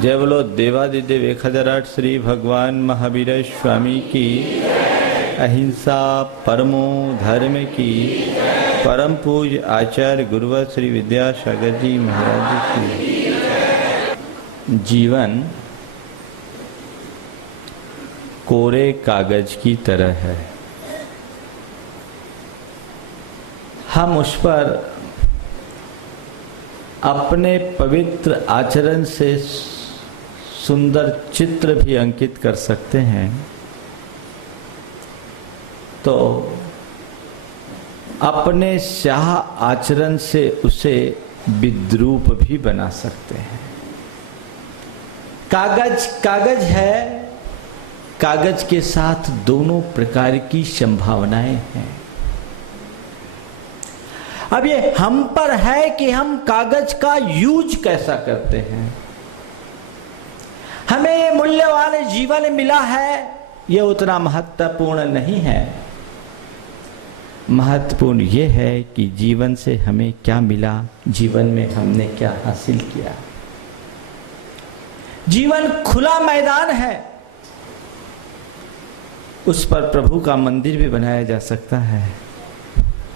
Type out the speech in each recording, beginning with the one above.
जय बोलो देवादिदेव 1008 श्री भगवान महावीर स्वामी की, अहिंसा परमो धर्म की, परम पूज्य आचार्य गुरुवर श्री विद्यासागर जी महाराज की। जीवन कोरे कागज की तरह है। हम उस पर अपने पवित्र आचरण से सुंदर चित्र भी अंकित कर सकते हैं, तो अपने स्याह आचरण से उसे विद्रूप भी बना सकते हैं। कागज कागज है, कागज के साथ दोनों प्रकार की संभावनाएं हैं। अब ये हम पर है कि हम कागज का यूज कैसा करते हैं। हमें ये मूल्यवान जीवन मिला है, ये उतना महत्वपूर्ण नहीं है। महत्वपूर्ण ये है कि जीवन से हमें क्या मिला, जीवन में हमने क्या हासिल किया। जीवन खुला मैदान है, उस पर प्रभु का मंदिर भी बनाया जा सकता है,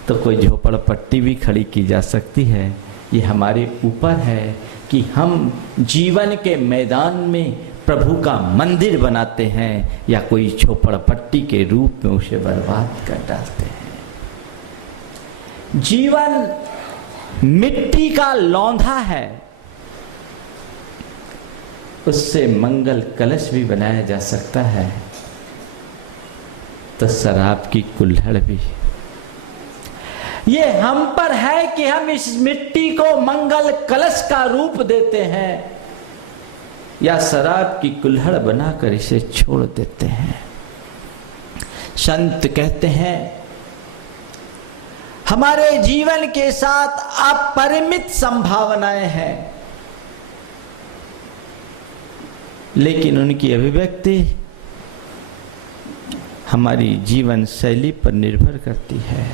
तो कोई झोपड़पट्टी भी खड़ी की जा सकती है। ये हमारे ऊपर है कि हम जीवन के मैदान में प्रभु का मंदिर बनाते हैं या कोई झोपड़पट्टी के रूप में उसे बर्बाद कर डालते हैं। जीवन मिट्टी का लौंधा है, उससे मंगल कलश भी बनाया जा सकता है, तो शराब की कुल्हड़ भी। ये हम पर है कि हम इस मिट्टी को मंगल कलश का रूप देते हैं या शराब की कुल्हड़ बनाकर इसे छोड़ देते हैं। संत कहते हैं हमारे जीवन के साथ अपरिमित संभावनाएं हैं, लेकिन उनकी अभिव्यक्ति हमारी जीवन शैली पर निर्भर करती है।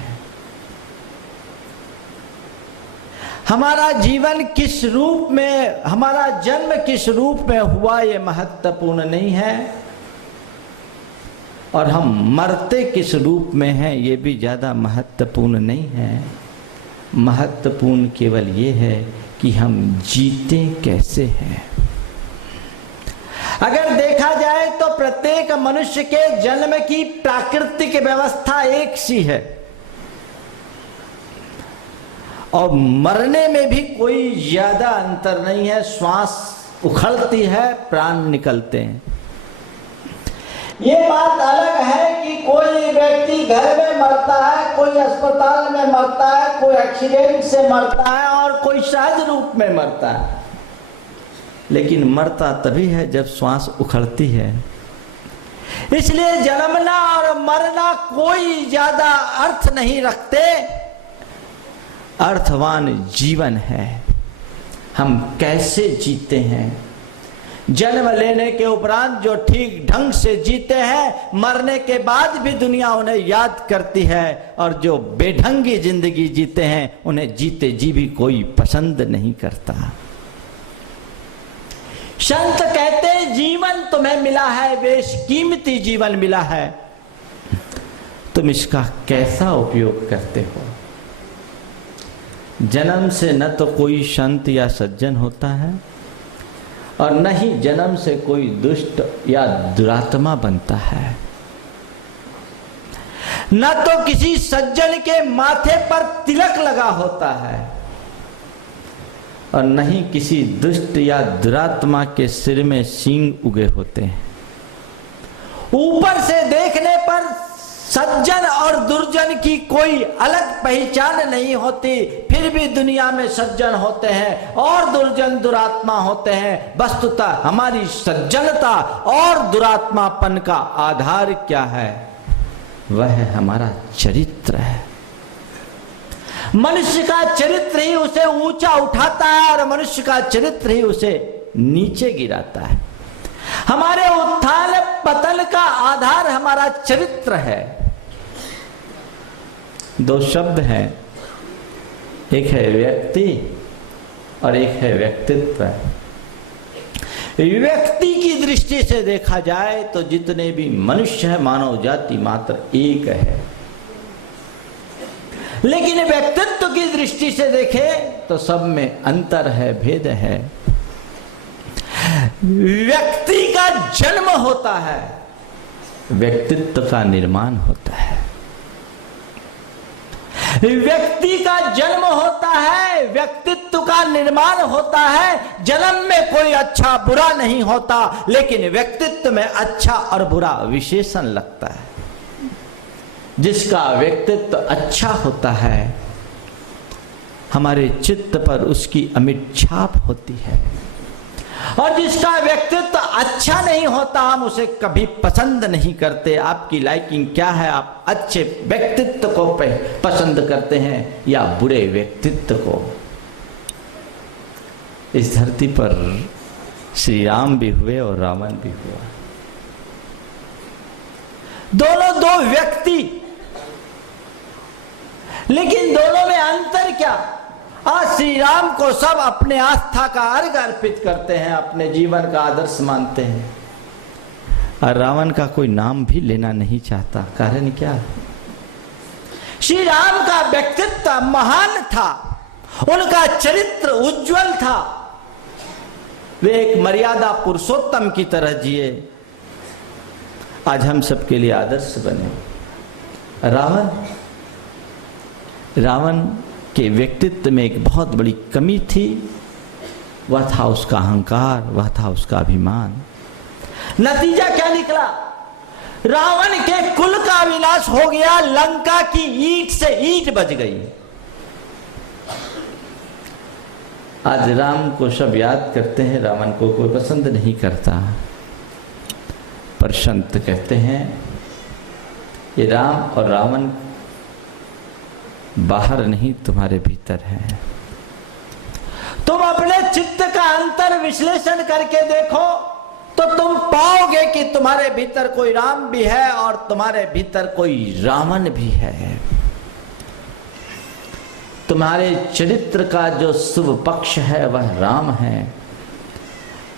हमारा जीवन किस रूप में, हमारा जन्म किस रूप में हुआ, ये महत्वपूर्ण नहीं है, और हम मरते किस रूप में हैं ये भी ज़्यादा महत्वपूर्ण नहीं है। महत्वपूर्ण केवल ये है कि हम जीते कैसे हैं। अगर देखा जाए तो प्रत्येक मनुष्य के जन्म की प्राकृतिक व्यवस्था एक सी है, और मरने में भी कोई ज्यादा अंतर नहीं है। श्वास उखड़ती है, प्राण निकलते हैं। ये बात अलग है कि कोई व्यक्ति घर में मरता है, कोई अस्पताल में मरता है, कोई एक्सीडेंट से मरता है और कोई सहज रूप में मरता है, लेकिन मरता तभी है जब श्वास उखड़ती है। इसलिए जन्मना और मरना कोई ज्यादा अर्थ नहीं रखते। अर्थवान जीवन है हम कैसे जीते हैं। जन्म लेने के उपरांत जो ठीक ढंग से जीते हैं, मरने के बाद भी दुनिया उन्हें याद करती है, और जो बेढंगी जिंदगी जीते हैं उन्हें जीते जी भी कोई पसंद नहीं करता। संत कहते हैं जीवन तुम्हें मिला है, बेशकीमती जीवन मिला है, तुम इसका कैसा उपयोग करते हो। जन्म से न तो कोई संत या सज्जन होता है, और न ही जन्म से कोई दुष्ट या दुरात्मा बनता है। न तो किसी सज्जन के माथे पर तिलक लगा होता है, और न ही किसी दुष्ट या दुरात्मा के सिर में सींग उगे होते हैं। ऊपर से देखने पर सज्जन और दुर्जन की कोई अलग पहचान नहीं होती, फिर भी दुनिया में सज्जन होते हैं और दुर्जन दुरात्मा होते हैं। वस्तुतः हमारी सज्जनता और दुरात्मापन का आधार क्या है? वह हमारा चरित्र है। मनुष्य का चरित्र ही उसे ऊंचा उठाता है और मनुष्य का चरित्र ही उसे नीचे गिराता है। हमारे उत्थान पतन का आधार हमारा चरित्र है। दो शब्द हैं, एक है व्यक्ति और एक है व्यक्तित्व। व्यक्ति की दृष्टि से देखा जाए तो जितने भी मनुष्य है मानव जाति मात्र एक है, लेकिन व्यक्तित्व की दृष्टि से देखें तो सब में अंतर है, भेद है। व्यक्ति का जन्म होता है, व्यक्तित्व का निर्माण होता है। व्यक्ति का जन्म होता है, व्यक्तित्व का निर्माण होता है। जन्म में कोई अच्छा बुरा नहीं होता, लेकिन व्यक्तित्व में अच्छा और बुरा विशेषण लगता है। जिसका व्यक्तित्व अच्छा होता है, हमारे चित्त पर उसकी अमिट छाप होती है, और जिसका व्यक्तित्व अच्छा नहीं होता हम उसे कभी पसंद नहीं करते। आपकी लाइकिंग क्या है? आप अच्छे व्यक्तित्व को पसंद करते हैं या बुरे व्यक्तित्व को? इस धरती पर श्री राम भी हुए और रावण भी हुआ, दोनों दो व्यक्ति, लेकिन दोनों में अंतर क्या? आज श्री राम को सब अपने आस्था का अर्घ अर्पित करते हैं, अपने जीवन का आदर्श मानते हैं, और रावण का कोई नाम भी लेना नहीं चाहता। कारण क्या? श्री राम का व्यक्तित्व महान था, उनका चरित्र उज्जवल था, वे एक मर्यादा पुरुषोत्तम की तरह जिए, आज हम सबके लिए आदर्श बने। रावण के व्यक्तित्व में एक बहुत बड़ी कमी थी, वह था उसका अहंकार, वह था उसका अभिमान। नतीजा क्या निकला? रावण के कुल का विनाश हो गया, लंका की ईंट से ईंट बच गई। आज राम को सब याद करते हैं, रावण को कोई पसंद नहीं करता, पर संत कहते हैं ये राम और रावण बाहर नहीं तुम्हारे भीतर है। तुम अपने चित्त का अंतर विश्लेषण करके देखो तो तुम पाओगे कि तुम्हारे भीतर कोई राम भी है और तुम्हारे भीतर कोई रावण भी है। तुम्हारे चरित्र का जो शुभ पक्ष है वह राम है,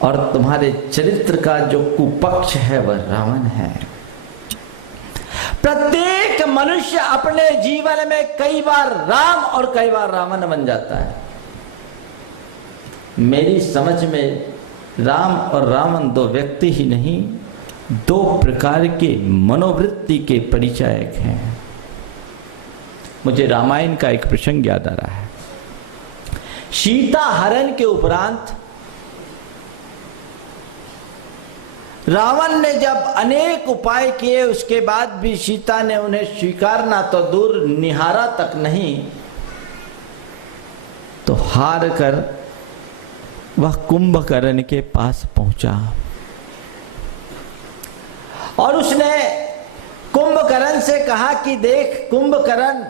और तुम्हारे चरित्र का जो कुपक्ष है वह रावण है। प्रत्येक मनुष्य अपने जीवन में कई बार राम और कई बार रावण बन जाता है। मेरी समझ में राम और रावण दो व्यक्ति ही नहीं, दो प्रकार के मनोवृत्ति के परिचायक हैं। मुझे रामायण का एक प्रसंग याद आ रहा है। सीता हरण के उपरांत रावण ने जब अनेक उपाय किए, उसके बाद भी सीता ने उन्हें स्वीकारना तो दूर, निहारा तक नहीं, तो हार कर वह कुंभकर्ण के पास पहुंचा और उसने कुंभकर्ण से कहा कि देख कुंभकर्ण,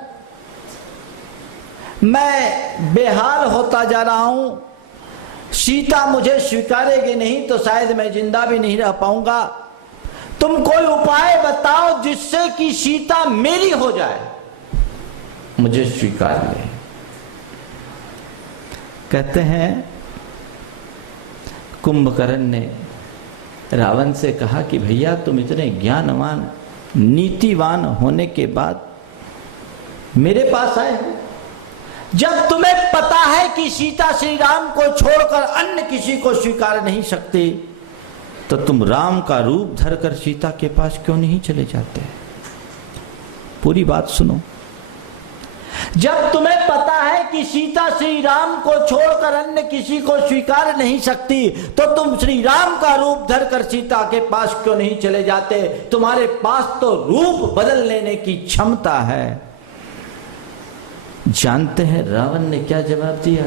मैं बेहाल होता जा रहा हूं, सीता मुझे स्वीकारेगी नहीं तो शायद मैं जिंदा भी नहीं रह पाऊंगा। तुम कोई उपाय बताओ जिससे कि सीता मेरी हो जाए, मुझे स्वीकार ले। कहते हैं कुंभकर्ण ने रावण से कहा कि भैया तुम इतने ज्ञानवान नीतिवान होने के बाद मेरे पास आए हो, जब तुम्हें पता है कि सीता श्री राम को छोड़कर अन्य किसी को स्वीकार नहीं सकती, तो तुम राम का रूप धरकर सीता के पास क्यों नहीं चले जाते? पूरी बात सुनो। जब तुम्हें पता है कि सीता श्री राम को छोड़कर अन्य किसी को स्वीकार नहीं सकती, तो तुम श्री राम का रूप धरकर सीता के पास क्यों नहीं चले जाते? तुम्हारे पास तो रूप बदल लेने की क्षमता है। जानते हैं रावण ने क्या जवाब दिया?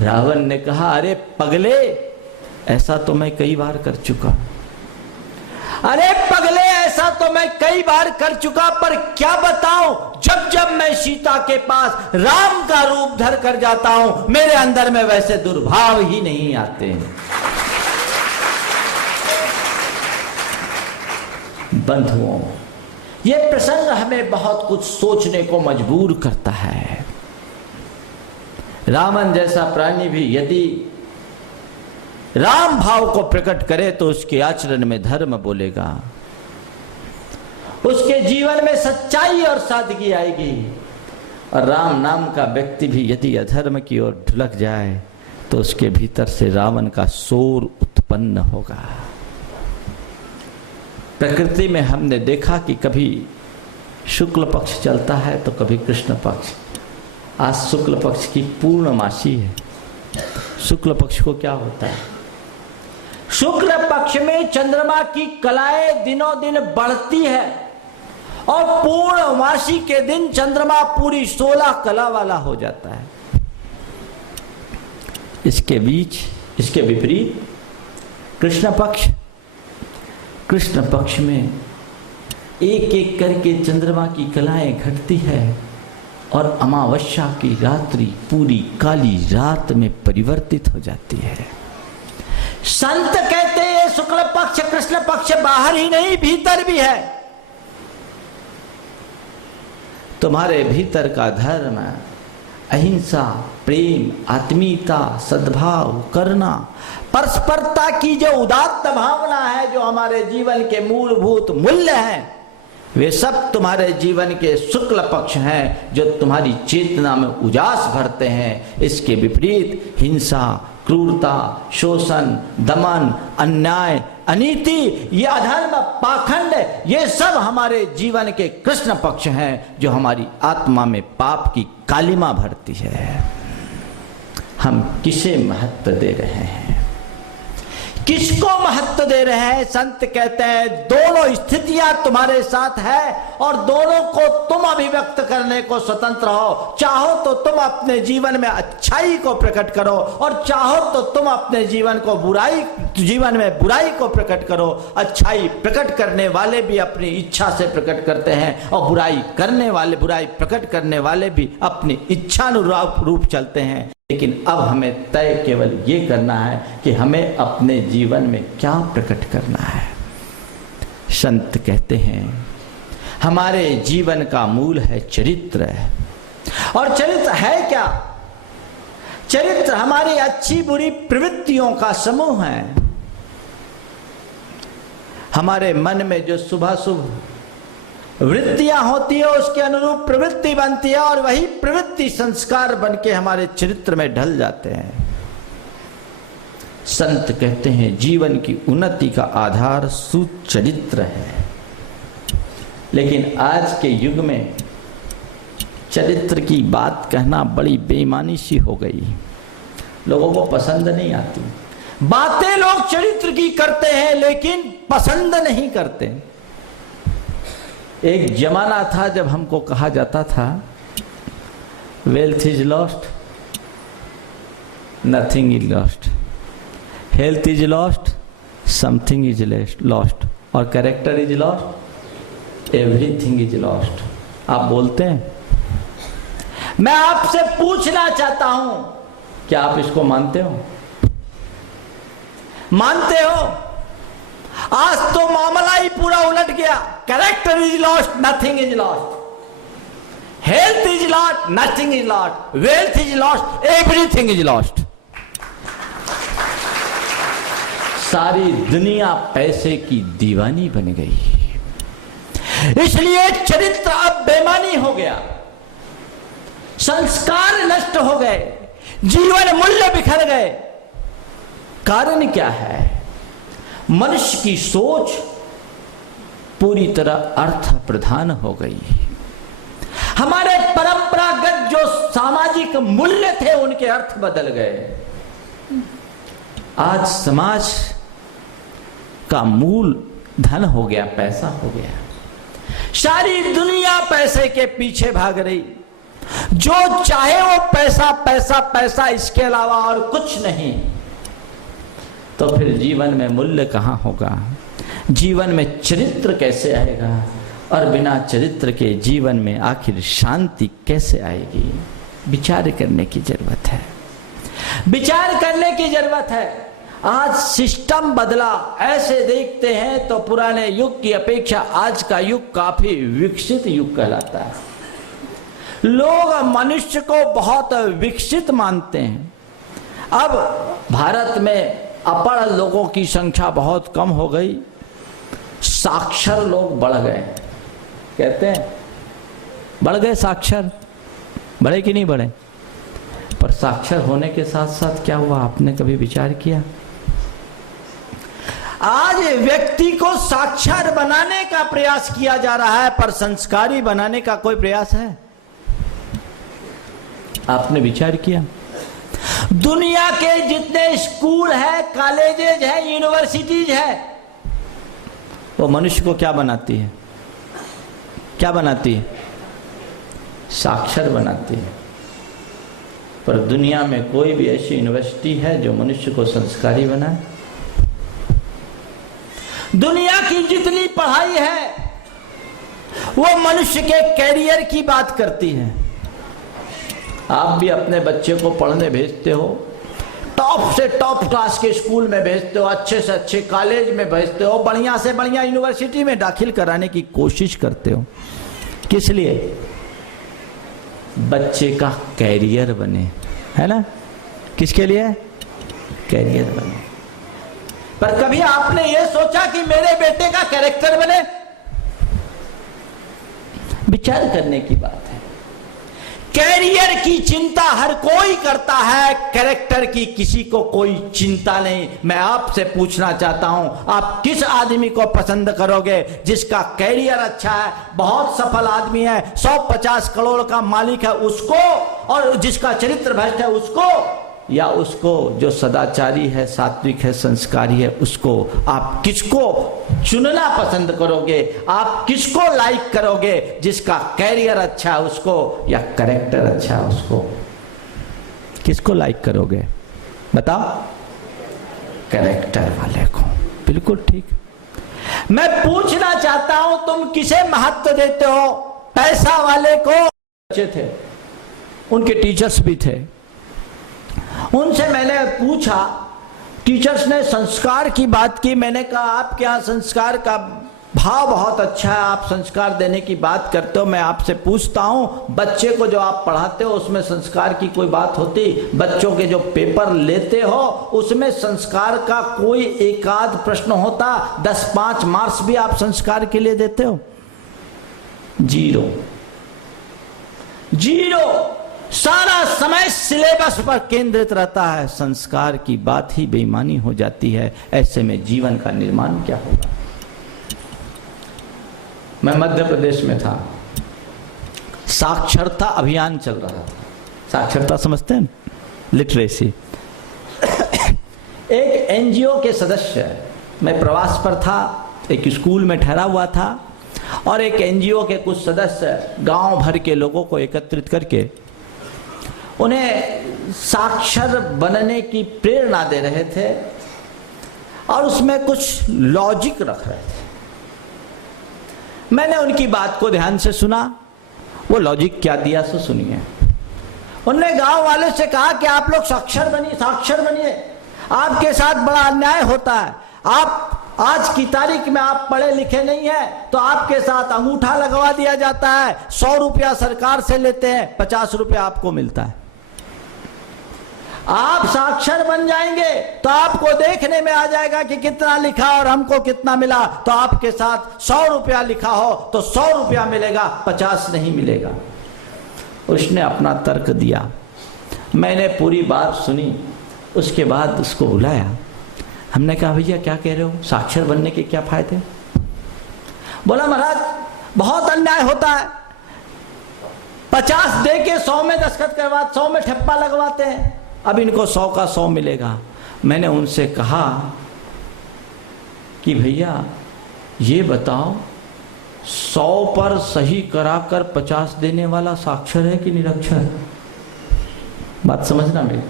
रावण ने कहा, अरे पगले, ऐसा तो मैं कई बार कर चुका। अरे पगले, ऐसा तो मैं कई बार कर चुका, पर क्या बताऊं, जब जब मैं सीता के पास राम का रूप धर कर जाता हूं, मेरे अंदर में वैसे दुर्भाव ही नहीं आते हैं। बंधुओं, ये प्रसंग हमें बहुत कुछ सोचने को मजबूर करता है। रावण जैसा प्राणी भी यदि राम भाव को प्रकट करे तो उसके आचरण में धर्म बोलेगा, उसके जीवन में सच्चाई और सादगी आएगी। और राम नाम का व्यक्ति भी यदि अधर्म की ओर ढुलक जाए तो उसके भीतर से रावण का शोर उत्पन्न होगा। प्रकृति में हमने देखा कि कभी शुक्ल पक्ष चलता है तो कभी कृष्ण पक्ष। आज शुक्ल पक्ष की पूर्णमासी है। शुक्ल पक्ष को क्या होता है? शुक्ल पक्ष में चंद्रमा की कलाएं दिनों दिन बढ़ती है और पूर्णमासी के दिन चंद्रमा पूरी 16 कला वाला हो जाता है। इसके बीच, इसके विपरीत कृष्ण पक्ष में एक एक करके चंद्रमा की कलाएं घटती है और अमावस्या की रात्रि पूरी काली रात में परिवर्तित हो जाती है। संत कहते हैं शुक्ल पक्ष कृष्ण पक्ष बाहर ही नहीं भीतर भी है। तुम्हारे भीतर का धर्म, अहिंसा, प्रेम, आत्मीयता, सद्भाव, करुणा, परस्परता की जो उदात्त भावना है, जो हमारे जीवन के मूलभूत मूल्य हैं, वे सब तुम्हारे जीवन के शुक्ल पक्ष हैं जो तुम्हारी चेतना में उजास भरते हैं। इसके विपरीत हिंसा, क्रूरता, शोषण, दमन, अन्याय, अनीति, ये अधर्म, पाखंड, ये सब हमारे जीवन के कृष्ण पक्ष हैं जो हमारी आत्मा में पाप की कालिमा भरती है। हम किसे महत्व दे रहे हैं, किसको महत्व दे रहे हैं? संत कहते हैं दोनों स्थितियां तुम्हारे साथ है और दोनों को तुम अभिव्यक्त करने को स्वतंत्र हो। चाहो तो तुम अपने जीवन में अच्छाई को प्रकट करो और चाहो तो तुम अपने जीवन में बुराई को प्रकट करो। अच्छाई प्रकट करने वाले भी अपनी इच्छा से प्रकट करते हैं और बुराई प्रकट करने वाले भी अपनी इच्छानुरूप चलते हैं। लेकिन अब हमें तय केवल ये करना है कि हमें अपने जीवन में क्या प्रकट करना है। संत कहते हैं हमारे जीवन का मूल है चरित्र। और चरित्र है क्या? चरित्र हमारी अच्छी बुरी प्रवृत्तियों का समूह है। हमारे मन में जो शुभाशुभ वृत्तियां होती है उसके अनुरूप प्रवृत्ति बनती है और वही प्रवृत्ति संस्कार बन के हमारे चरित्र में ढल जाते हैं। संत कहते हैं जीवन की उन्नति का आधार सुचरित्र है। लेकिन आज के युग में चरित्र की बात कहना बड़ी बेईमानी सी हो गई, लोगों को पसंद नहीं आती। बातें लोग चरित्र की करते हैं लेकिन पसंद नहीं करते। एक जमाना था जब हमको कहा जाता था wealth is lost, nothing is lost, health is lost, something is lost, और character is lost, everything is lost. आप बोलते हैं। मैं आपसे पूछना चाहता हूं, क्या आप इसको मानते हो? मानते हो? आज तो मामला ही पूरा उलट गया। Character is lost, nothing is lost, health is lost, nothing is lost, wealth is lost, everything is lost. सारी दुनिया पैसे की दीवानी बन गई। इसलिए चरित्र अब बेमानी हो गया, संस्कार नष्ट हो गए, जीवन मूल्य बिखर गए। कारण क्या है? मनुष्य की सोच पूरी तरह अर्थ प्रधान हो गई। हमारे परंपरागत जो सामाजिक मूल्य थे उनके अर्थ बदल गए। आज समाज का मूल धन हो गया, पैसा हो गया। सारी दुनिया पैसे के पीछे भाग रही, जो चाहे वो पैसा पैसा पैसा, इसके अलावा और कुछ नहीं। तो फिर जीवन में मूल्य कहां होगा? जीवन में चरित्र कैसे आएगा? और बिना चरित्र के जीवन में आखिर शांति कैसे आएगी? विचार करने की जरूरत है, विचार करने की जरूरत है। आज सिस्टम बदला, ऐसे देखते हैं तो पुराने युग की अपेक्षा आज का युग काफी विकसित युग कहलाता है। लोग मनुष्य को बहुत विकसित मानते हैं। अब भारत में अपढ़ लोगों की संख्या बहुत कम हो गई, साक्षर लोग बढ़ गए। कहते हैं बढ़ गए साक्षर, बढ़े कि नहीं बढ़े? पर साक्षर होने के साथ साथ क्या हुआ, आपने कभी विचार किया? आज व्यक्ति को साक्षर बनाने का प्रयास किया जा रहा है, पर संस्कारी बनाने का कोई प्रयास है? आपने विचार किया? दुनिया के जितने स्कूल है, कॉलेजेज है, यूनिवर्सिटीज है, वो मनुष्य को क्या बनाती है? क्या बनाती है? साक्षर बनाती है। पर दुनिया में कोई भी ऐसी यूनिवर्सिटी है जो मनुष्य को संस्कारी बनाए? दुनिया की जितनी पढ़ाई है वो मनुष्य के कैरियर की बात करती है। आप भी अपने बच्चे को पढ़ने भेजते हो, टॉप से टॉप क्लास के स्कूल में भेजते हो, अच्छे से अच्छे कॉलेज में भेजते हो, बढ़िया से बढ़िया यूनिवर्सिटी में दाखिल कराने की कोशिश करते हो। किस लिए? बच्चे का कैरियर बने, है ना? किसके लिए? कैरियर बने। पर कभी आपने यह सोचा कि मेरे बेटे का कैरेक्टर बने? विचार करने की बात है। कैरियर की चिंता हर कोई करता है, कैरेक्टर की किसी को कोई चिंता नहीं। मैं आपसे पूछना चाहता हूं, आप किस आदमी को पसंद करोगे जिसका कैरियर अच्छा है, बहुत सफल आदमी है, 150 करोड़ का मालिक है उसको, और जिसका चरित्र भ्रष्ट है उसको, या उसको जो सदाचारी है, सात्विक है, संस्कारी है उसको? आप किसको चुनना पसंद करोगे? आप किसको लाइक करोगे? जिसका कैरियर अच्छा है उसको, या कैरेक्टर अच्छा है उसको? किसको लाइक करोगे? बताओ। कैरेक्टर वाले को। बिल्कुल ठीक। मैं पूछना चाहता हूं, तुम किसे महत्व देते हो? पैसा वाले को? अच्छे थे, उनके टीचर्स भी थे, उनसे मैंने पूछा, टीचर्स ने संस्कार की बात की। मैंने कहा आपके यहाँ संस्कार का भाव बहुत अच्छा है, आप संस्कार देने की बात करते हो। मैं आपसे पूछता हूँ, बच्चे को जो आप पढ़ाते हो उसमें संस्कार की कोई बात होती? बच्चों के जो पेपर लेते हो उसमें संस्कार का कोई एकाध प्रश्न होता? 10-5 मार्क्स भी आप संस्कार के लिए देते हो? जीरो। सारा समय सिलेबस पर केंद्रित रहता है, संस्कार की बात ही बेईमानी हो जाती है। ऐसे में जीवन का निर्माण क्या होगा? मैं मध्य प्रदेश में था, साक्षरता अभियान चल रहा था। साक्षरता समझते हैं? लिटरेसी। एक एनजीओ के सदस्य, मैं प्रवास पर था, एक स्कूल में ठहरा हुआ था, और एक एनजीओ के कुछ सदस्य गांव भर के लोगों को एकत्रित करके उन्हें साक्षर बनने की प्रेरणा दे रहे थे, और उसमें कुछ लॉजिक रख रहे थे। मैंने उनकी बात को ध्यान से सुना। वो लॉजिक क्या दिया सो सुनिए। उन्होंने गांव वाले से कहा कि आप लोग साक्षर बनिए, आपके साथ बड़ा अन्याय होता है। आप आज की तारीख में आप पढ़े लिखे नहीं है तो आपके साथ अंगूठा लगवा दिया जाता है। 100 रुपया सरकार से लेते हैं, 50 रुपया आपको मिलता है। आप साक्षर बन जाएंगे तो आपको देखने में आ जाएगा कि कितना लिखा और हमको कितना मिला। तो आपके साथ 100 रुपया लिखा हो तो 100 रुपया मिलेगा, 50 नहीं मिलेगा। उसने अपना तर्क दिया, मैंने पूरी बात सुनी। उसके बाद उसको बुलाया, हमने कहा भैया क्या कह रहे हो, साक्षर बनने के क्या फायदे? बोला महाराज बहुत अन्याय होता है, 50 दे के 100 में दस्तखत करवा, 100 में ठप्पा लगवाते हैं। अब इनको 100 का 100 मिलेगा। मैंने उनसे कहा कि भैया ये बताओ, 100 पर सही कराकर 50 देने वाला साक्षर है कि निरक्षर? बात समझना मेरी।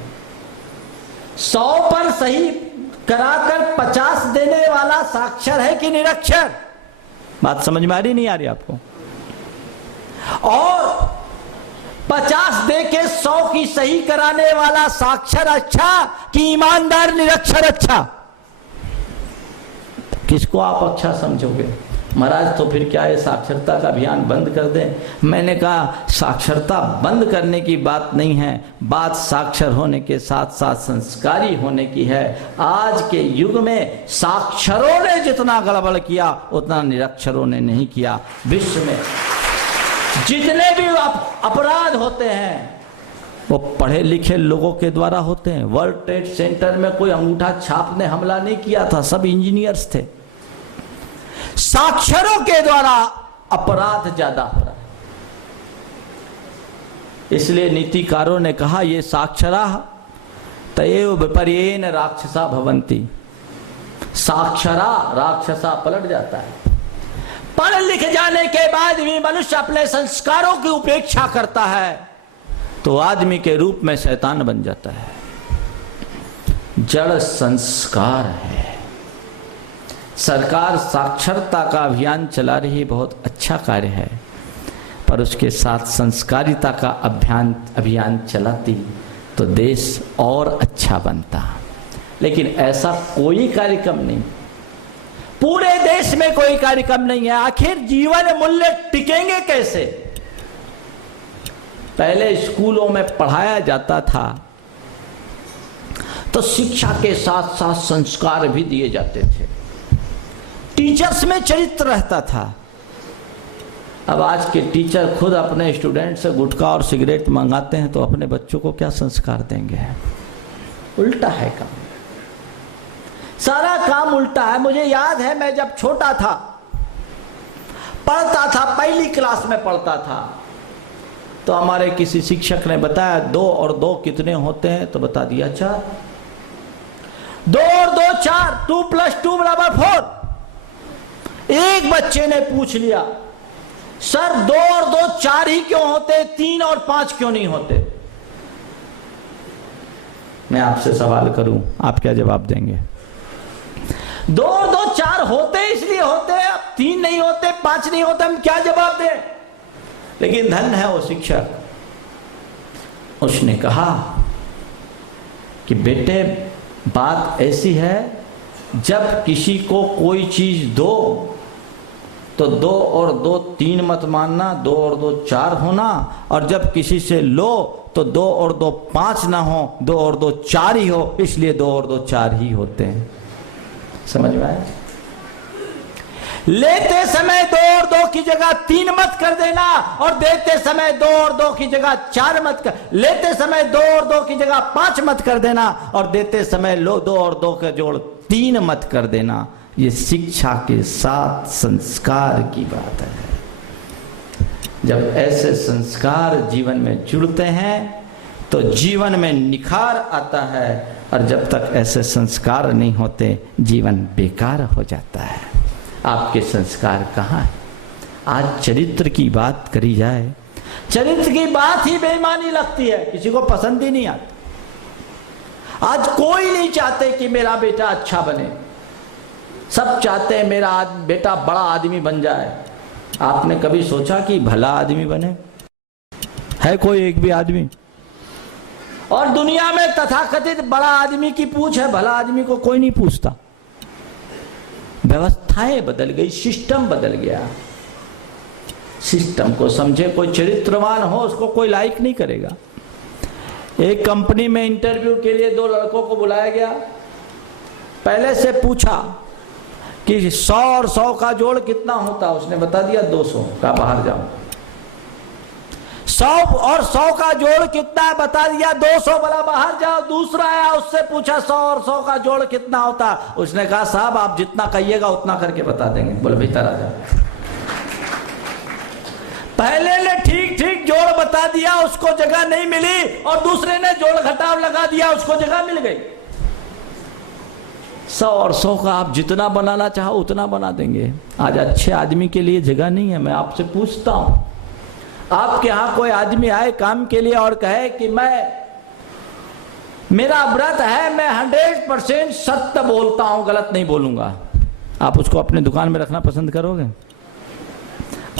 100 पर सही कराकर 50 देने वाला साक्षर है कि निरक्षर? बात समझ में आ रही नहीं आ रही आपको? और 50 दे के 100 की सही कराने वाला साक्षर अच्छा कि ईमानदार निरक्षर अच्छा? किसको आप अच्छा समझोगे? महाराज तो फिर क्या है, साक्षरता का अभियान बंद कर दें? मैंने कहा साक्षरता बंद करने की बात नहीं है, बात साक्षर होने के साथ साथ संस्कारी होने की है। आज के युग में साक्षरों ने जितना गड़बड़ किया उतना निरक्षरों ने नहीं किया। विश्व में जितने भी अपराध होते हैं वो पढ़े लिखे लोगों के द्वारा होते हैं। वर्ल्ड ट्रेड सेंटर में कोई अंगूठा छाप ने हमला नहीं किया था, सब इंजीनियर्स थे। साक्षरों के द्वारा अपराध ज्यादा हो रहा है। इसलिए नीतिकारों ने कहा ये साक्षरा तयेव विपर्येन राक्षसा भवंती। साक्षरा राक्षसा पलट जाता है। पढ़ लिख जाने के बाद भी मनुष्य अपने संस्कारों की उपेक्षा करता है तो आदमी के रूप में शैतान बन जाता है। जड़ संस्कार है। सरकार साक्षरता का अभियान चला रही, बहुत अच्छा कार्य है, पर उसके साथ संस्कारिता का अभियान चलाती तो देश और अच्छा बनता। लेकिन ऐसा कोई कार्यक्रम नहीं, पूरे देश में कोई कार्यक्रम नहीं है। आखिर जीवन मूल्य टिकेंगे कैसे? पहले स्कूलों में पढ़ाया जाता था तो शिक्षा के साथ साथ संस्कार भी दिए जाते थे, टीचर्स में चरित्र रहता था। अब आज के टीचर खुद अपने स्टूडेंट से गुटखा और सिगरेट मंगाते हैं तो अपने बच्चों को क्या संस्कार देंगे? उल्टा है काम, सारा काम उल्टा है। मुझे याद है मैं जब छोटा था, पढ़ता था, पहली क्लास में पढ़ता था, तो हमारे किसी शिक्षक ने बताया 2 और 2 कितने होते हैं, तो बता दिया 4। 2 और 2 4, 2 + 2 = 4। एक बच्चे ने पूछ लिया सर 2 और 2 4 ही क्यों होते, 3 और 5 क्यों नहीं होते? मैं आपसे सवाल करूं, आप क्या जवाब देंगे? 2 और 2 4 होते इसलिए होते, अब 3 नहीं होते, 5 नहीं होते, हम क्या जवाब दें? लेकिन धन है वो शिक्षक, उसने कहा कि बेटे बात ऐसी है, जब किसी को कोई चीज दो तो 2 और 2 3 मत मानना, 2 और 2 4 होना, और जब किसी से लो तो 2 और 2 5 ना हो, 2 और 2 4 ही हो, इसलिए 2 और 2 4 ही होते हैं। समझ में आया? लेते समय 2 और 2 की जगह 3 मत कर देना, और देते समय 2 और 2 की जगह 4 मत कर, लेते समय 2 और 2 की जगह 5 मत कर देना, और देते समय 2 और 2 का जोड़ 3 मत कर देना। ये शिक्षा के साथ संस्कार की बात है। जब ऐसे संस्कार जीवन में जुड़ते हैं तो जीवन में निखार आता है, और जब तक ऐसे संस्कार नहीं होते जीवन बेकार हो जाता है। आपके संस्कार कहाँ है? आज चरित्र की बात करी जाए, चरित्र की बात ही बेईमानी लगती है, किसी को पसंद ही नहीं आता। आज कोई नहीं चाहते कि मेरा बेटा अच्छा बने, सब चाहते हैं मेरा बेटा बड़ा आदमी बन जाए। आपने कभी सोचा कि भला आदमी बने? है कोई एक भी आदमी? और दुनिया में तथाकथित बड़ा आदमी की पूछ है, भला आदमी को कोई नहीं पूछता। व्यवस्थाएं बदल गई, सिस्टम बदल गया। सिस्टम को समझे, कोई चरित्रवान हो उसको कोई लाइक नहीं करेगा। एक कंपनी में इंटरव्यू के लिए 2 लड़कों को बुलाया गया। पहले से पूछा कि 100 और 100 का जोड़ कितना होता, उसने बता दिया 200 का, बाहर जाओ। 100 और 100 का जोड़ कितना बता दिया, 200 वाला, बाहर जाओ। दूसरा आया, उससे पूछा 100 और 100 का जोड़ कितना होता, उसने कहा साहब आप जितना कहिएगा उतना करके बता देंगे। बोले भीतर आ जाओ। पहले ने ठीक ठीक जोड़ बता दिया, उसको जगह नहीं मिली, और दूसरे ने जोड़ घटाव लगा दिया, उसको जगह मिल गई। 100 और 100 का आप जितना बनाना चाहो उतना बना देंगे। आज अच्छे आदमी के लिए जगह नहीं है। मैं आपसे पूछता हूं, आपके यहां कोई आदमी आए काम के लिए और कहे कि मेरा व्रत है, मैं 100% सत्य बोलता हूं, गलत नहीं बोलूंगा, आप उसको अपने दुकान में रखना पसंद करोगे?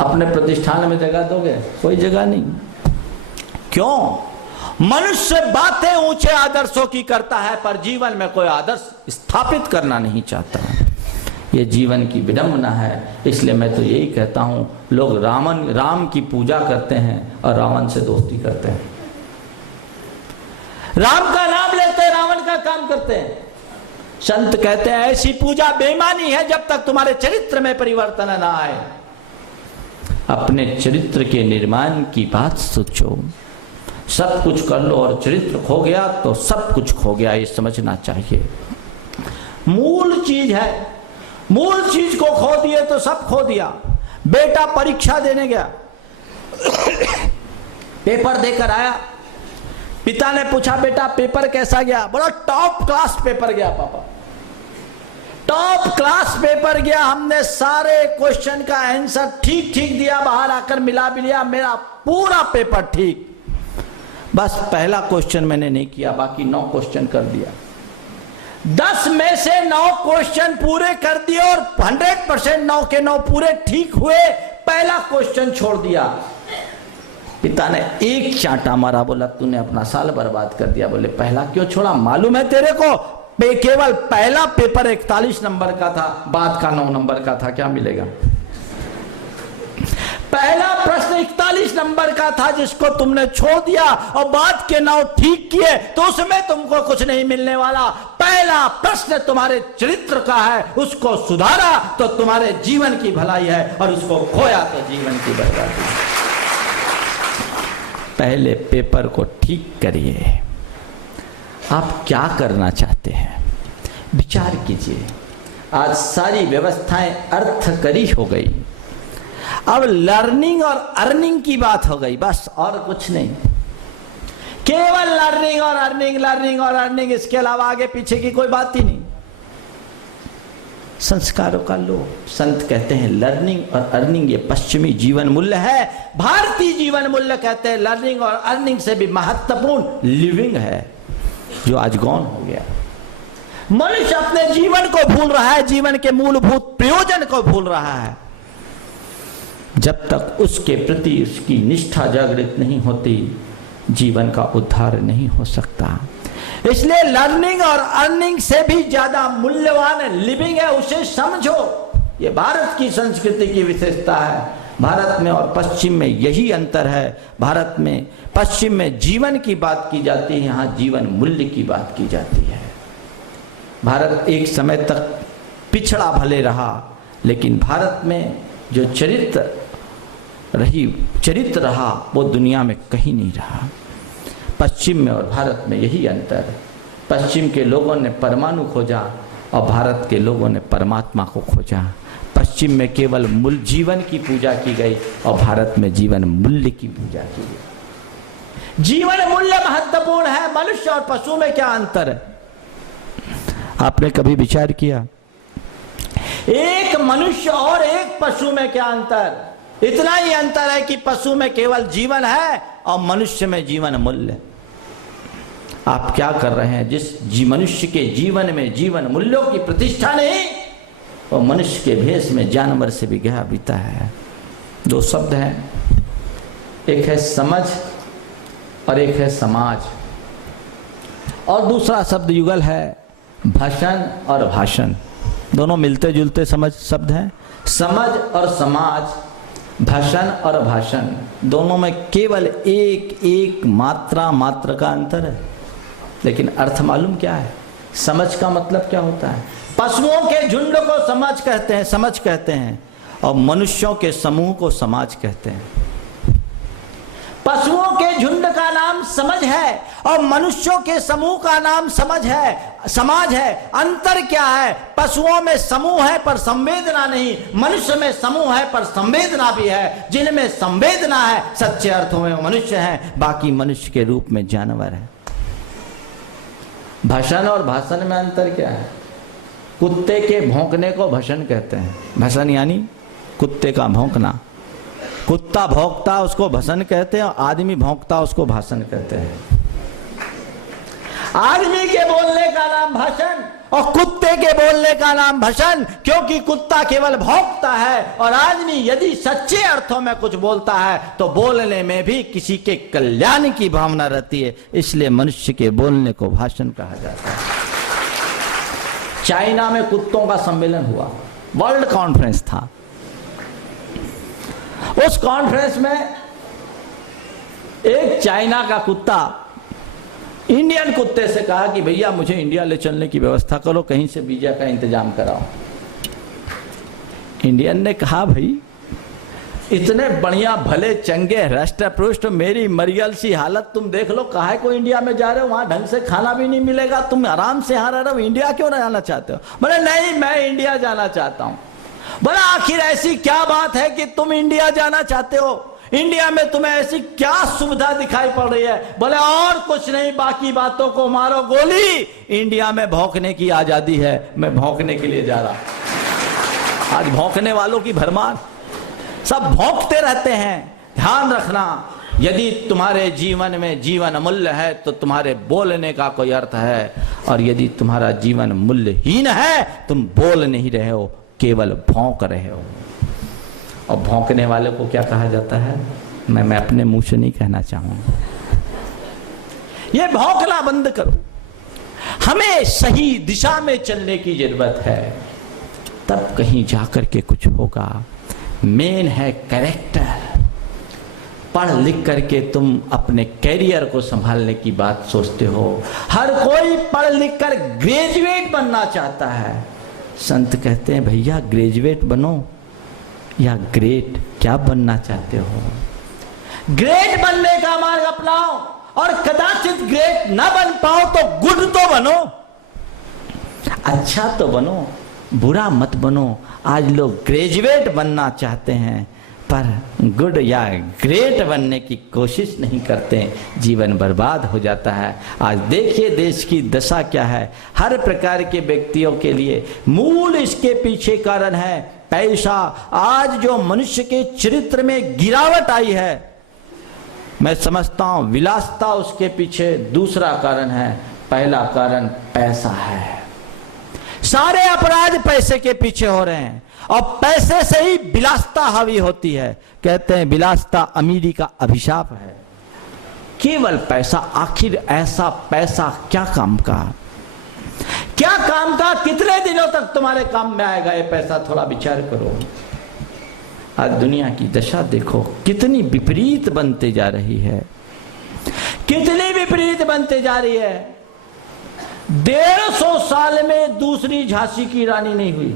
अपने प्रतिष्ठान में जगह दोगे? कोई जगह नहीं। क्यों? मनुष्य बातें ऊंचे आदर्शों की करता है, पर जीवन में कोई आदर्श स्थापित करना नहीं चाहता। ये जीवन की विडंबना है। इसलिए मैं तो यही कहता हूं, लोग राम की पूजा करते हैं और रावण से दोस्ती करते हैं, राम का नाम लेते हैं, रावण का काम करते हैं। संत कहते हैं ऐसी पूजा बेईमानी है जब तक तुम्हारे चरित्र में परिवर्तन ना आए। अपने चरित्र के निर्माण की बात सोचो। सब कुछ कर लो और चरित्र खो गया तो सब कुछ खो गया, ये समझना चाहिए। मूल चीज है, मूल चीज को खो दिए तो सब खो दिया। बेटा परीक्षा देने गया, पेपर देकर आया, पिता ने पूछा बेटा पेपर कैसा गया? बोला टॉप क्लास पेपर गया पापा, टॉप क्लास पेपर गया, हमने सारे क्वेश्चन का आंसर ठीक ठीक दिया, बाहर आकर मिला भी लिया, मेरा पूरा पेपर ठीक, बस पहला क्वेश्चन मैंने नहीं किया, बाकी 9 क्वेश्चन कर दिया। 10 में से 9 क्वेश्चन पूरे कर दिए और 100% 9 के 9 पूरे ठीक हुए, पहला क्वेश्चन छोड़ दिया। पिता ने एक चांटा मारा, बोला तूने अपना साल बर्बाद कर दिया। बोले पहला क्यों छोड़ा? मालूम है तेरे को केवल पहला पेपर 41 नंबर का था, बाद का 9 नंबर का था, क्या मिलेगा? पहला प्रश्न 41 नंबर का था जिसको तुमने छोड़ दिया और बाद के 9 ठीक किए तो उसमें तुमको कुछ नहीं मिलने वाला। पहला प्रश्न तुम्हारे चरित्र का है, उसको सुधारा तो तुम्हारे जीवन की भलाई है और उसको खोया तो जीवन की बर्बादी है। पहले पेपर को ठीक करिए। आप क्या करना चाहते हैं विचार कीजिए। आज सारी व्यवस्थाएं अर्थकरी हो गई, अब लर्निंग और अर्निंग की बात हो गई, बस और कुछ नहीं। केवल लर्निंग और अर्निंग, लर्निंग और अर्निंग, इसके अलावा आगे पीछे की कोई बात ही नहीं। संस्कारों का लो। संत कहते हैं लर्निंग और अर्निंग ये पश्चिमी जीवन मूल्य है, भारतीय जीवन मूल्य कहते हैं लर्निंग और अर्निंग से भी महत्वपूर्ण लिविंग है, जो आज गौण हो गया। मनुष्य अपने जीवन को भूल रहा है, जीवन के मूलभूत प्रयोजन को भूल रहा है। जब तक उसके प्रति उसकी निष्ठा जागृत नहीं होती, जीवन का उद्धार नहीं हो सकता। इसलिए लर्निंग और अर्निंग से भी ज्यादा मूल्यवान लिविंग है, उसे समझो। ये भारत की संस्कृति की विशेषता है। भारत में और पश्चिम में यही अंतर है। भारत में, पश्चिम में जीवन की बात की जाती है, यहाँ जीवन मूल्य की बात की जाती है। भारत एक समय तक पिछड़ा भले रहा, लेकिन भारत में जो चरित्र रहा वो दुनिया में कहीं नहीं रहा। पश्चिम में और भारत में यही अंतर है। पश्चिम के लोगों ने परमाणु खोजा और भारत के लोगों ने परमात्मा को खोजा। पश्चिम में केवल जीवन की पूजा की गई और भारत में जीवन मूल्य की पूजा की गई। जीवन मूल्य महत्वपूर्ण है। मनुष्य और पशु में क्या अंतर है? आपने कभी विचार किया? एक मनुष्य और एक पशु में क्या अंतर? इतना ही अंतर है कि पशु में केवल जीवन है और मनुष्य में जीवन मूल्य। आप क्या कर रहे हैं? जिस मनुष्य के जीवन में जीवन मूल्यों की प्रतिष्ठा नहीं, वो मनुष्य के भेष में जानवर से भी गया बीता है। 2 शब्द हैं, एक है समझ और एक है समाज, और दूसरा शब्द युगल है भाषण और भाषण। दोनों मिलते जुलते समझ शब्द हैं। समझ और समाज, भाषण और भाषण, दोनों में केवल एक मात्रा का अंतर है, लेकिन अर्थ मालूम क्या है? समझ का मतलब क्या होता है? पशुओं के झुंड को समझ कहते हैं और मनुष्यों के समूह को समाज कहते हैं। पशुओं के झुंड का नाम समझ है और मनुष्यों के समूह का नाम समाज है। अंतर क्या है? पशुओं में समूह है पर संवेदना नहीं, मनुष्य में समूह है पर संवेदना भी है। जिनमें संवेदना है सच्चे अर्थों में मनुष्य हैं, बाकी मनुष्य के रूप में जानवर है। भाषण और भाषण में अंतर क्या है? कुत्ते के भौंकने को भाषण कहते हैं। भाषण यानी कुत्ते का भौंकना। कुत्ता भौंकता उसको भाषण कहते हैं और आदमी भौंकता उसको भाषण कहते हैं। आदमी के बोलने का नाम भाषण और कुत्ते के बोलने का नाम भाषण, क्योंकि कुत्ता केवल भौंकता है और आदमी यदि सच्चे अर्थों में कुछ बोलता है तो बोलने में भी किसी के कल्याण की भावना रहती है। इसलिए मनुष्य के बोलने को भाषण कहा जाता है। चाइना में कुत्तों का सम्मेलन हुआ, वर्ल्ड कॉन्फ्रेंस था। उस कॉन्फ्रेंस में एक चाइना का कुत्ता इंडियन कुत्ते से कहा कि भैया मुझे इंडिया ले चलने की व्यवस्था करो, कहीं से वीजा का इंतजाम कराओ। इंडियन ने कहा भाई इतने बढ़िया भले चंगे राष्ट्र पृष्ठ, मेरी मरियल सी हालत तुम देख लो, काहे को इंडिया में जा रहे हो, वहां ढंग से खाना भी नहीं मिलेगा, तुम आराम से यहाँ रह रहे हो, इंडिया क्यों ना जाना चाहते हो? बोले नहीं मैं इंडिया जाना चाहता हूं। बोला आखिर ऐसी क्या बात है कि तुम इंडिया जाना चाहते हो? इंडिया में तुम्हें ऐसी क्या सुविधा दिखाई पड़ रही है? बोले और कुछ नहीं, बाकी बातों को मारो गोली, इंडिया में भौंकने की आजादी है, मैं भौंकने के लिए जा रहा। आज भौंकने वालों की भरमार, सब भौंकते रहते हैं। ध्यान रखना, यदि तुम्हारे जीवन में जीवन मूल्य है तो तुम्हारे बोलने का कोई अर्थ है, और यदि तुम्हारा जीवन मूल्यहीन है तुम बोल नहीं रहे हो, केवल भौंक रहे हो। और भौंकने वाले को क्या कहा जाता है? मैं अपने मुंह से नहीं कहना चाहूंगा। ये भौंकना बंद करो। हमें सही दिशा में चलने की जरूरत है, तब कहीं जाकर के कुछ होगा। मेन है कैरेक्टर। पढ़ लिख करके तुम अपने कैरियर को संभालने की बात सोचते हो। हर कोई पढ़ लिख कर ग्रेजुएट बनना चाहता है। संत कहते हैं भैया ग्रेजुएट बनो या ग्रेट, क्या बनना चाहते हो? ग्रेट बनने का मार्ग अपनाओ, और कदाचित ग्रेट ना बन पाओ तो गुड तो बनो, अच्छा तो बनो, बुरा मत बनो। आज लोग ग्रेजुएट बनना चाहते हैं पर गुड या ग्रेट बनने की कोशिश नहीं करते, जीवन बर्बाद हो जाता है। आज देखिए देश की दशा क्या है। हर प्रकार के व्यक्तियों के लिए मूल इसके पीछे कारण है पैसा। आज जो मनुष्य के चरित्र में गिरावट आई है, मैं समझता हूं विलासिता उसके पीछे दूसरा कारण है, पहला कारण पैसा है। सारे अपराध पैसे के पीछे हो रहे हैं, और पैसे से ही विलासिता हावी होती है। कहते हैं विलासिता अमीरी का अभिशाप है। केवल पैसा, आखिर ऐसा पैसा क्या काम का? क्या काम का? कितने दिनों तक तुम्हारे काम में आएगा ये पैसा? थोड़ा विचार करो। आज दुनिया की दशा देखो, कितनी विपरीत बनते जा रही है, कितनी विपरीत बनते जा रही है। 150 साल में दूसरी झांसी की रानी नहीं हुई।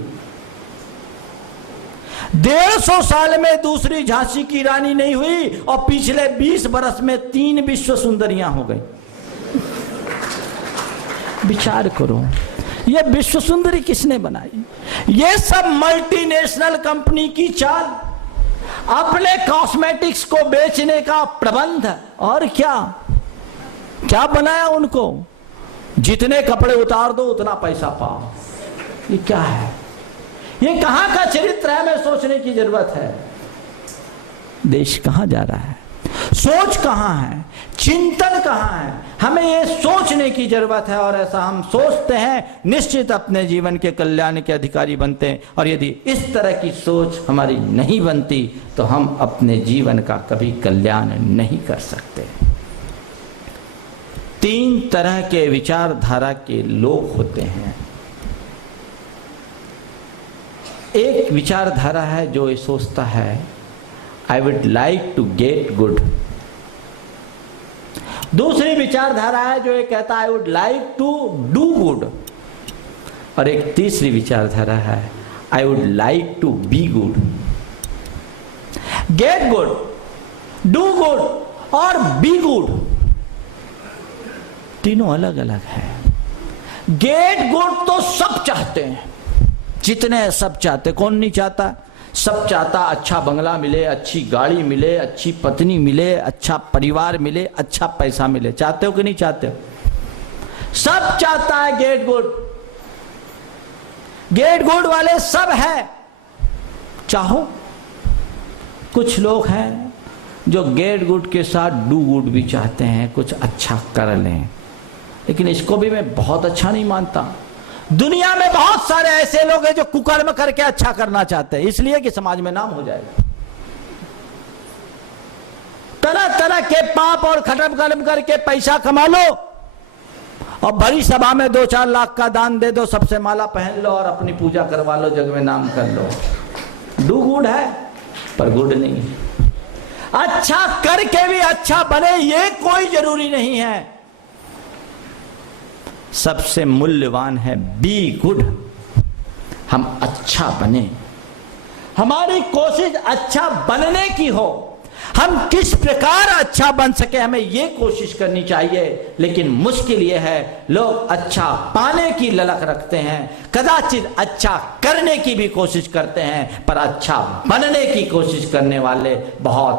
150 साल में दूसरी झांसी की रानी नहीं हुई, और पिछले 20 बरस में 3 विश्व सुंदरियां हो गई। विचार करो, ये विश्व सुंदरी किसने बनाई? ये सब मल्टीनेशनल कंपनी की चाल, अपने कॉस्मेटिक्स को बेचने का प्रबंध। और क्या क्या बनाया उनको? जितने कपड़े उतार दो उतना पैसा पाओ। ये क्या है? ये कहां का चरित्र है? हमें सोचने की जरूरत है। देश कहां जा रहा है? सोच कहां है? चिंतन कहां है? हमें ये सोचने की जरूरत है, और ऐसा हम सोचते हैं निश्चित अपने जीवन के कल्याण के अधिकारी बनते हैं। और यदि इस तरह की सोच हमारी नहीं बनती तो हम अपने जीवन का कभी कल्याण नहीं कर सकते। 3 तरह के विचारधारा के लोग होते हैं। एक विचारधारा है जो ये सोचता है I would like to get good. दूसरी विचारधारा है जो ये कहता है I would like to do good. और एक तीसरी विचारधारा है I would like to be good. Get good, do good और बी गुड, तीनों अलग अलग है। गेट गुड तो सब चाहते हैं, जितने सब चाहते, कौन नहीं चाहता? सब चाहता अच्छा बंगला मिले, अच्छी गाड़ी मिले, अच्छी पत्नी मिले, अच्छा परिवार मिले, अच्छा पैसा मिले। चाहते हो कि नहीं चाहते हो? सब चाहता है गेट गुड। गेट गुड वाले सब है, चाहो। कुछ लोग हैं जो गेट गुड के साथ डू गुड भी चाहते हैं, कुछ अच्छा कर लें, लेकिन इसको भी मैं बहुत अच्छा नहीं मानता। दुनिया में बहुत सारे ऐसे लोग हैं जो कुकर्म करके अच्छा करना चाहते हैं, इसलिए कि समाज में नाम हो जाएगा। तरह तरह के पाप और खटम कर्म करके पैसा कमा लो, और भरी सभा में 2-4 लाख का दान दे दो, सबसे माला पहन लो और अपनी पूजा करवा लो, जग में नाम कर लो। डू गुड है पर गुड नहीं है। अच्छा करके भी अच्छा बने ये कोई जरूरी नहीं है। सबसे मूल्यवान है बी गुड, हम अच्छा बने, हमारी कोशिश अच्छा बनने की हो। हम किस प्रकार अच्छा बन सके हमें ये कोशिश करनी चाहिए। लेकिन मुश्किल ये है, लोग अच्छा पाने की ललक रखते हैं, कदाचित अच्छा करने की भी कोशिश करते हैं, पर अच्छा बनने की कोशिश करने वाले बहुत